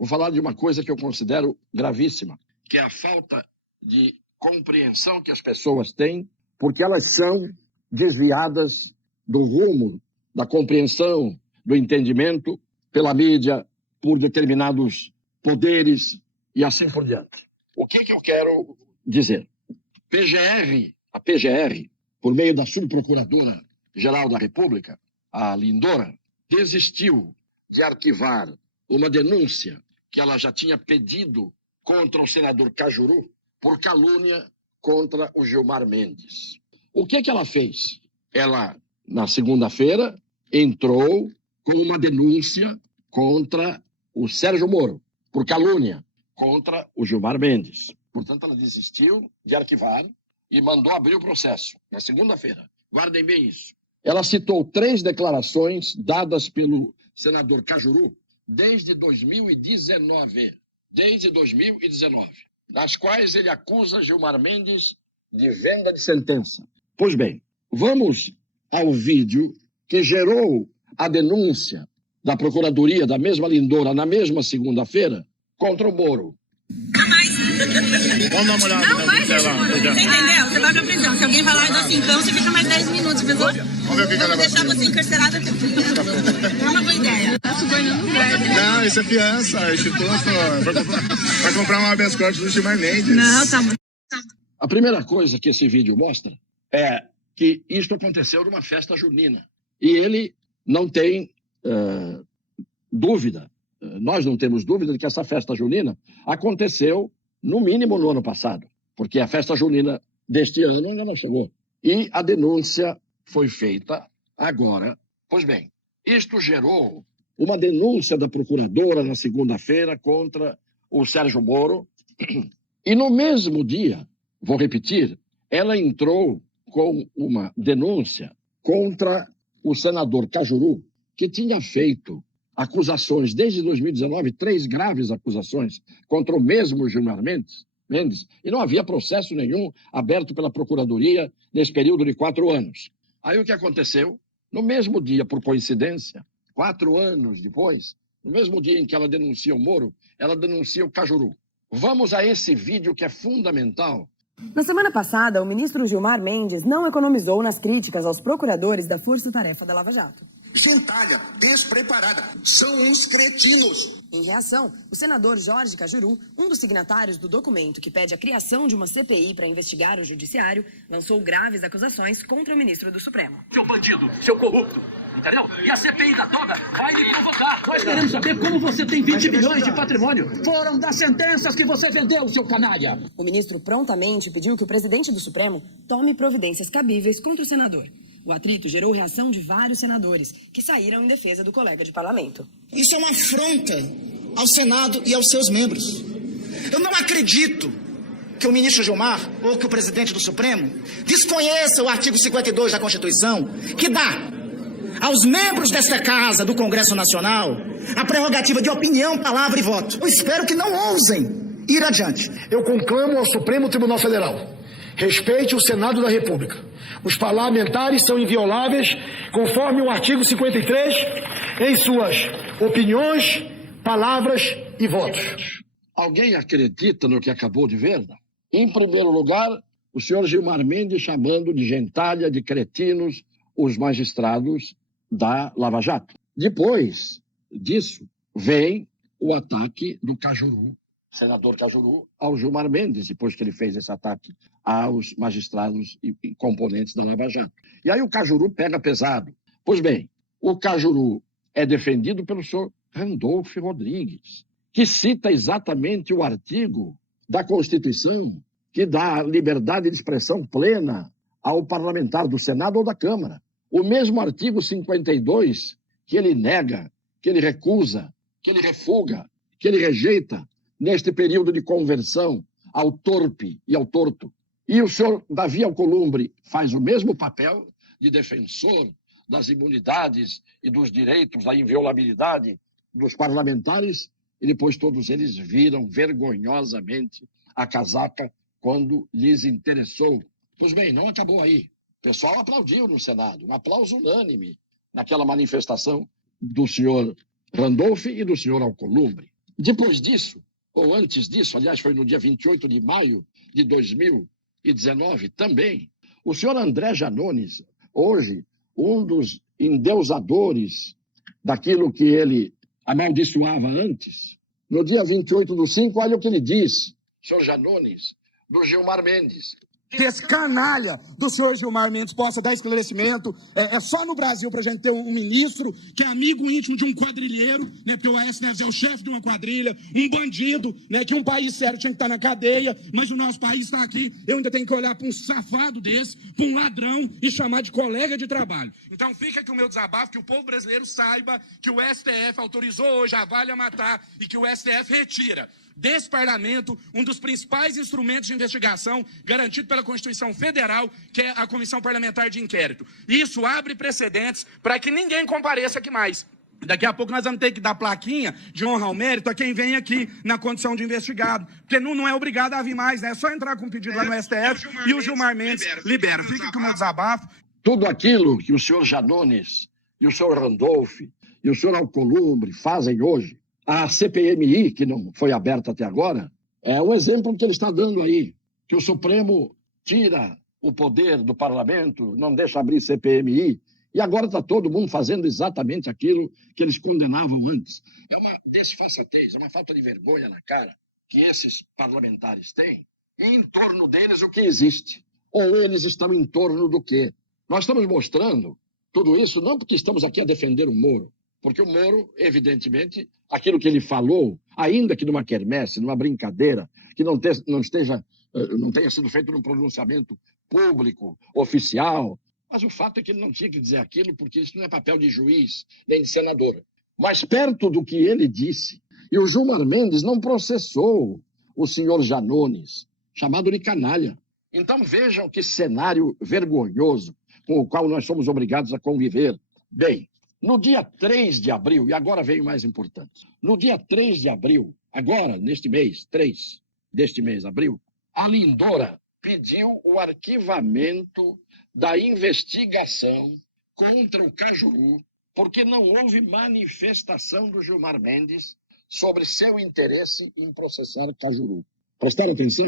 vou falar de uma coisa que eu considero gravíssima, que é a falta de compreensão que as pessoas têm, porque elas são desviadas do rumo, da compreensão, do entendimento pela mídia, por determinados poderes e assim por diante. O que eu quero dizer? A PGR, por meio da Subprocuradora-Geral da República, a Lindora, desistiu de arquivar uma denúncia que ela já tinha pedido contra o senador Cajuru por calúnia contra o Gilmar Mendes. O que ela fez? Ela, na segunda-feira, entrou com uma denúncia contra o Sérgio Moro, por calúnia contra o Gilmar Mendes. Portanto, ela desistiu de arquivar e mandou abrir o processo, na segunda-feira. Guardem bem isso. Ela citou 3 declarações dadas pelo senador Cajuru desde 2019. Nas quais ele acusa Gilmar Mendes de venda de sentença. Pois bem, vamos ao vídeo que gerou a denúncia da Procuradoria da mesma Lindora na mesma segunda-feira contra o Moro. Vamos dar uma olhada. Não vai ser Moro, você entendeu? Você vai pra prisão. Se alguém falar da cincão, você fica mais 10 minutos, pessoal. Vamos ver o que ela vai deixar você encarcerada. É uma boa ideia. Tá subornando o guarda. Não, isso é fiança, instituto, para comprar uma habeas corpus do Gilmar Mendes. Não, tá bom. A primeira coisa que esse vídeo mostra é que isto aconteceu numa festa junina. E ele não tem dúvida, nós não temos dúvida de que essa festa junina aconteceu, no mínimo, no ano passado, porque a festa junina deste ano ainda não chegou. E a denúncia foi feita agora. Pois bem, isto gerou uma denúncia da procuradora na segunda-feira contra o Sérgio Moro. E no mesmo dia, vou repetir, ela entrou com uma denúncia contra o senador Cajuru, que tinha feito acusações desde 2019, 3 graves acusações contra o mesmo Gilmar Mendes, e não havia processo nenhum aberto pela Procuradoria nesse período de 4 anos. Aí o que aconteceu? No mesmo dia, por coincidência, 4 anos depois, no mesmo dia em que ela denuncia o Moro, ela denuncia o Cajuru. Vamos a esse vídeo que é fundamental. Na semana passada, o ministro Gilmar Mendes não economizou nas críticas aos procuradores da Força Tarefa da Lava Jato. Gentalha, despreparada, são uns cretinos. Em reação, o senador Jorge Cajuru, um dos signatários do documento que pede a criação de uma CPI para investigar o judiciário, lançou graves acusações contra o ministro do Supremo. Seu bandido, seu corrupto, entendeu? E a CPI da toga vai lhe provocar. Nós queremos saber como você tem 20 milhões de patrimônio. Foram das sentenças que você vendeu, seu canalha. O ministro prontamente pediu que o presidente do Supremo tome providências cabíveis contra o senador. O atrito gerou reação de vários senadores, que saíram em defesa do colega de parlamento. Isso é uma afronta ao Senado e aos seus membros. Eu não acredito que o ministro Gilmar, ou que o presidente do Supremo, desconheça o artigo 52 da Constituição, que dá aos membros desta casa do Congresso Nacional a prerrogativa de opinião, palavra e voto. Eu espero que não ousem ir adiante. Eu conclamo ao Supremo Tribunal Federal: respeite o Senado da República. Os parlamentares são invioláveis, conforme o artigo 53, em suas opiniões, palavras e votos. Alguém acredita no que acabou de ver? Em primeiro lugar, o senhor Gilmar Mendes chamando de gentalha, de cretinos, os magistrados da Lava Jato. Depois disso, vem o ataque do Cajuru, senador Cajuru, ao Gilmar Mendes, depois que ele fez esse ataque aos magistrados e componentes da Lava Jato. E aí o Cajuru pega pesado. Pois bem, o Cajuru é defendido pelo senhor Randolfo Rodrigues, que cita exatamente o artigo da Constituição que dá liberdade de expressão plena ao parlamentar do Senado ou da Câmara. O mesmo artigo 52 que ele nega, que ele recusa, que ele refuga, que ele rejeita neste período de conversão ao torpe e ao torto. E o senhor Davi Alcolumbre faz o mesmo papel de defensor das imunidades e dos direitos, da inviolabilidade dos parlamentares, e depois todos eles viram vergonhosamente a casaca quando lhes interessou. Pois bem, não acabou aí. O pessoal aplaudiu no Senado, um aplauso unânime naquela manifestação do senhor Randolph e do senhor Alcolumbre. Depois disso, ou antes disso, aliás, foi no dia 28 de maio de 2019 também, o senhor André Janones, hoje um dos endeusadores daquilo que ele amaldiçoava antes, no dia 28/5, olha o que ele diz, senhor Janones, do Gilmar Mendes. Que esse canalha do senhor Gilmar Mendes possa dar esclarecimento. É só no Brasil para a gente ter um ministro que é amigo íntimo de um quadrilheiro, né? Porque o Aécio Neves é o chefe de uma quadrilha, um bandido, né? Que um país sério tinha que estar na cadeia, mas o nosso país está aqui. Eu ainda tenho que olhar para um safado desse, para um ladrão e chamar de colega de trabalho. Então fica aqui o meu desabafo, que o povo brasileiro saiba que o STF autorizou hoje a Vale a matar e que o STF retira desse parlamento um dos principais instrumentos de investigação garantido pela Constituição Federal, que é a Comissão Parlamentar de Inquérito. Isso abre precedentes para que ninguém compareça aqui mais. Daqui a pouco nós vamos ter que dar plaquinha de honra ao mérito a quem vem aqui na condição de investigado, porque não é obrigado a vir mais, né? É só entrar com um pedido lá no STF e o Gilmar Mendes libera. Fica com o meu desabafo. Tudo aquilo que o senhor Janones e o senhor Randolph e o senhor Alcolumbre fazem hoje, a CPMI, que não foi aberta até agora, é um exemplo que ele está dando aí, que o Supremo tira o poder do parlamento, não deixa abrir CPMI, e agora está todo mundo fazendo exatamente aquilo que eles condenavam antes. É uma desfaçatez, é uma falta de vergonha na cara que esses parlamentares têm, e em torno deles o que existe. Ou eles estão em torno do quê? Nós estamos mostrando tudo isso não porque estamos aqui a defender o Moro, porque o Moro, evidentemente, aquilo que ele falou, ainda que numa quermesse, numa brincadeira, que não tenha sido feito num pronunciamento público, oficial, mas o fato é que ele não tinha que dizer aquilo, porque isso não é papel de juiz, nem de senador. Mas perto do que ele disse, e o Gilmar Mendes não processou o senhor Janones, chamado de canalha. Então vejam que cenário vergonhoso com o qual nós somos obrigados a conviver. Bem, no dia 3 de abril, e agora veio o mais importante, no dia 3 de abril, agora, neste mês, 3 deste mês, abril, a Lindora pediu o arquivamento da investigação contra o Cajuru, porque não houve manifestação do Gilmar Mendes sobre seu interesse em processar o Cajuru. Prestaram atenção?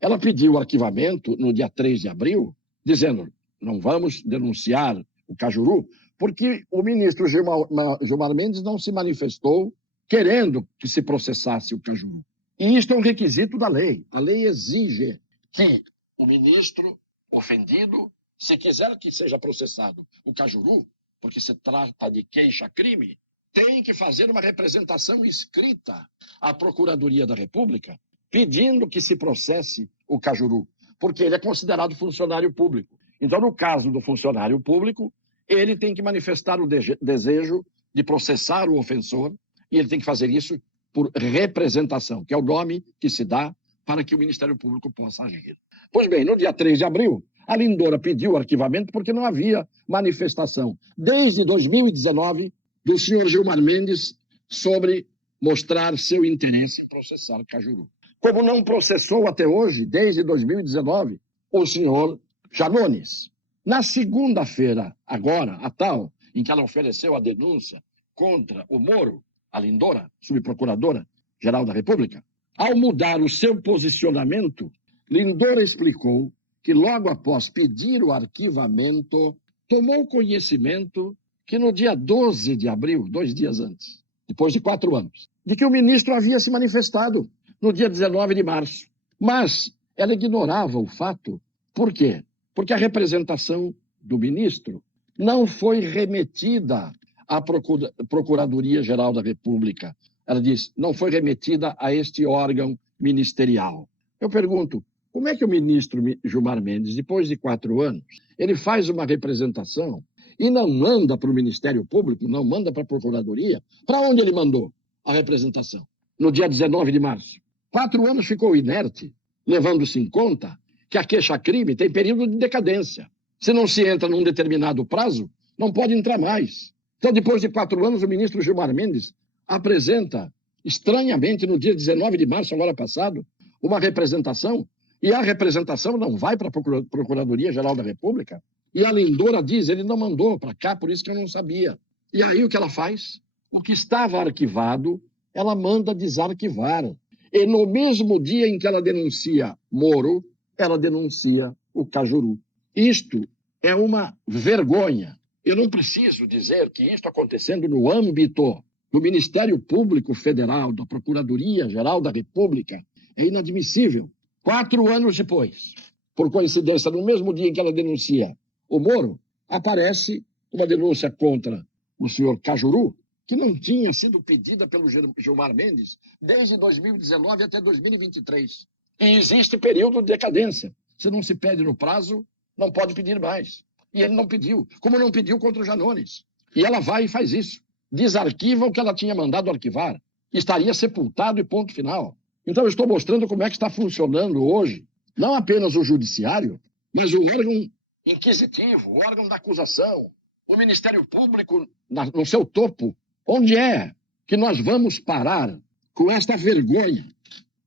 Ela pediu o arquivamento no dia 3 de abril, dizendo, não vamos denunciar o Cajuru, porque o ministro Gilmar Mendes não se manifestou querendo que se processasse o Cajuru. E isto é um requisito da lei. A lei exige que o ministro ofendido, se quiser que seja processado o Cajuru, porque se trata de queixa-crime, tem que fazer uma representação escrita à Procuradoria da República pedindo que se processe o Cajuru, porque ele é considerado funcionário público. Então, no caso do funcionário público, ele tem que manifestar o desejo de processar o ofensor e ele tem que fazer isso por representação, que é o nome que se dá para que o Ministério Público possa agir. Pois bem, no dia 3 de abril, a Lindora pediu o arquivamento porque não havia manifestação, desde 2019, do senhor Gilmar Mendes sobre mostrar seu interesse em processar Cajuru. Como não processou até hoje, desde 2019, o senhor Janones. Na segunda-feira, agora, a tal, em que ela ofereceu a denúncia contra o Moro, a Lindora, subprocuradora-geral da República, ao mudar o seu posicionamento, Lindora explicou que logo após pedir o arquivamento, tomou conhecimento que no dia 12 de abril, 2 dias antes, depois de 4 anos, de que o ministro havia se manifestado no dia 19 de março. Mas ela ignorava o fato. Por quê? Porque a representação do ministro não foi remetida à Procuradoria-Geral da República. Ela diz, não foi remetida a este órgão ministerial. Eu pergunto, como é que o ministro Gilmar Mendes, depois de 4 anos, ele faz uma representação e não manda para o Ministério Público, não manda para a Procuradoria? Para onde ele mandou a representação? No dia 19 de março. 4 anos ficou inerte, levando-se em conta que a queixa-crime tem período de decadência. Se não se entra num determinado prazo, não pode entrar mais. Então, depois de 4 anos, o ministro Gilmar Mendes apresenta, estranhamente, no dia 19 de março, agora passado, uma representação, e a representação não vai para a Procuradoria-Geral da República, e a Lindora diz, ele não mandou para cá, por isso que eu não sabia. E aí o que ela faz? O que estava arquivado ela manda desarquivar. E no mesmo dia em que ela denuncia Moro, ela denuncia o Cajuru. Isto é uma vergonha. Eu não preciso dizer que isto acontecendo no âmbito do Ministério Público Federal, da Procuradoria-Geral da República, é inadmissível. 4 anos depois, por coincidência, no mesmo dia em que ela denuncia o Moro, aparece uma denúncia contra o senhor Cajuru, que não tinha sido pedida pelo Gilmar Mendes desde 2019 até 2023. E existe período de decadência. Se não se pede no prazo, não pode pedir mais. E ele não pediu, como não pediu contra o Janones. E ela vai e faz isso. Desarquiva o que ela tinha mandado arquivar. Estaria sepultado e ponto final. Então eu estou mostrando como é que está funcionando hoje, não apenas o judiciário, mas o órgão inquisitivo, o órgão da acusação, o Ministério Público no seu topo. Onde é que nós vamos parar com esta vergonha?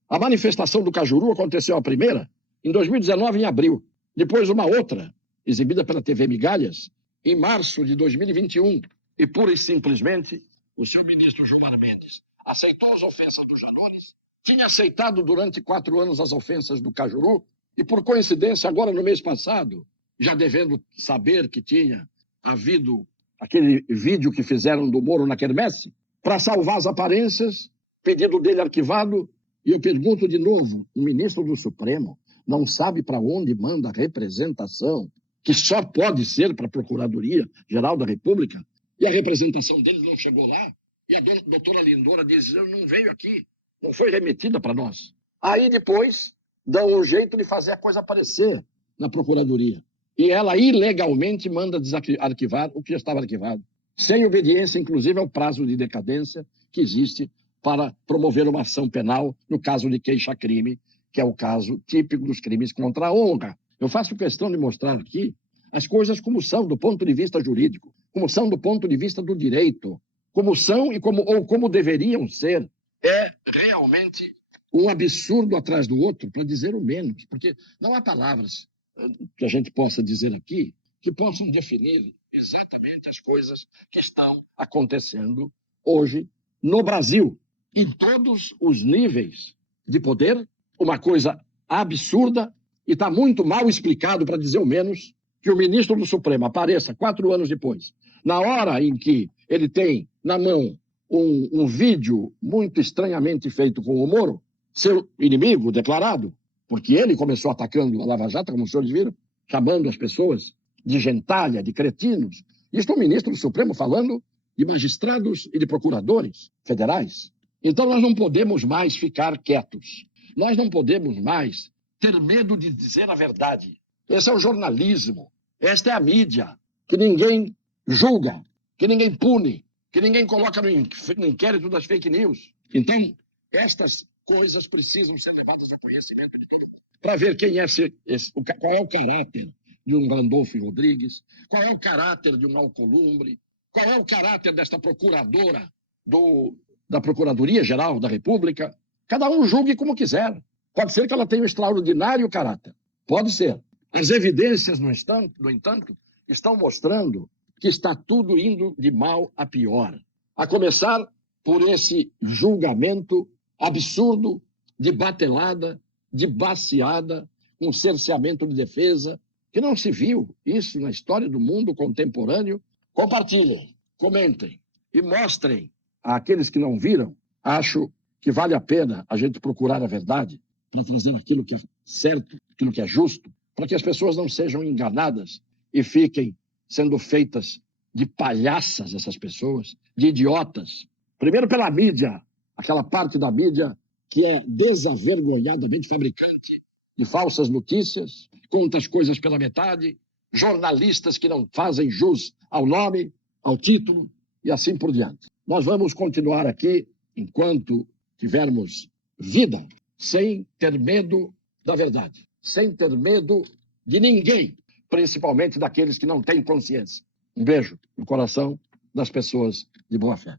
A manifestação do Cajuru aconteceu a primeira em 2019, em abril. Depois uma outra, exibida pela TV Migalhas, em março de 2021. E pura e simplesmente, o seu ministro Gilmar Mendes aceitou as ofensas do Janones, tinha aceitado durante 4 anos as ofensas do Cajuru, e por coincidência, agora no mês passado, já devendo saber que tinha havido aquele vídeo que fizeram do Moro na quermesse, para salvar as aparências, pedido dele arquivado. E eu pergunto de novo, o ministro do Supremo não sabe para onde manda a representação, que só pode ser para a Procuradoria-Geral da República, e a representação dele não chegou lá, e a doutora Lindora diz, não veio aqui, não foi remetida para nós. Aí depois dão um jeito de fazer a coisa aparecer na Procuradoria. E ela ilegalmente manda desarquivar o que já estava arquivado, sem obediência, inclusive, ao prazo de decadência que existe para promover uma ação penal no caso de queixa-crime, que é o caso típico dos crimes contra a honra. Eu faço questão de mostrar aqui as coisas como são do ponto de vista jurídico, como são do ponto de vista do direito, como são e como deveriam ser. É realmente um absurdo atrás do outro, para dizer o menos, porque não há palavras que a gente possa dizer aqui, que possam definir exatamente as coisas que estão acontecendo hoje no Brasil, em todos os níveis de poder, uma coisa absurda, e está muito mal explicado, para dizer o menos, que o ministro do Supremo apareça 4 anos depois, na hora em que ele tem na mão um vídeo muito estranhamente feito com o Moro, seu inimigo declarado, porque ele começou atacando a Lava Jato, como os senhores viram, chamando as pessoas de gentalha, de cretinos. Isto é o ministro do Supremo falando de magistrados e de procuradores federais. Então nós não podemos mais ficar quietos. Nós não podemos mais ter medo de dizer a verdade. Esse é o jornalismo. Esta é a mídia, que ninguém julga, que ninguém pune, que ninguém coloca no inquérito das fake news. Então, estas coisas precisam ser levadas ao conhecimento de todo mundo, para ver quem é qual é o caráter de um Randolfo Rodrigues, qual é o caráter de um Alcolumbre, qual é o caráter desta procuradora da Procuradoria-Geral da República. Cada um julgue como quiser. Pode ser que ela tenha um extraordinário caráter. Pode ser. As evidências, no entanto, estão mostrando que está tudo indo de mal a pior. A começar por esse julgamento absurdo, de batelada, de baciada, um cerceamento de defesa, que não se viu isso na história do mundo contemporâneo. Compartilhem, comentem e mostrem àqueles que não viram. Acho que vale a pena a gente procurar a verdade para trazer aquilo que é certo, aquilo que é justo, para que as pessoas não sejam enganadas e fiquem sendo feitas de palhaças, essas pessoas, de idiotas. Primeiro pela mídia, aquela parte da mídia que é desavergonhadamente fabricante de falsas notícias, conta as coisas pela metade, jornalistas que não fazem jus ao nome, ao título e assim por diante. Nós vamos continuar aqui enquanto tivermos vida, sem ter medo da verdade, sem ter medo de ninguém, principalmente daqueles que não têm consciência. Um beijo no coração das pessoas de boa fé.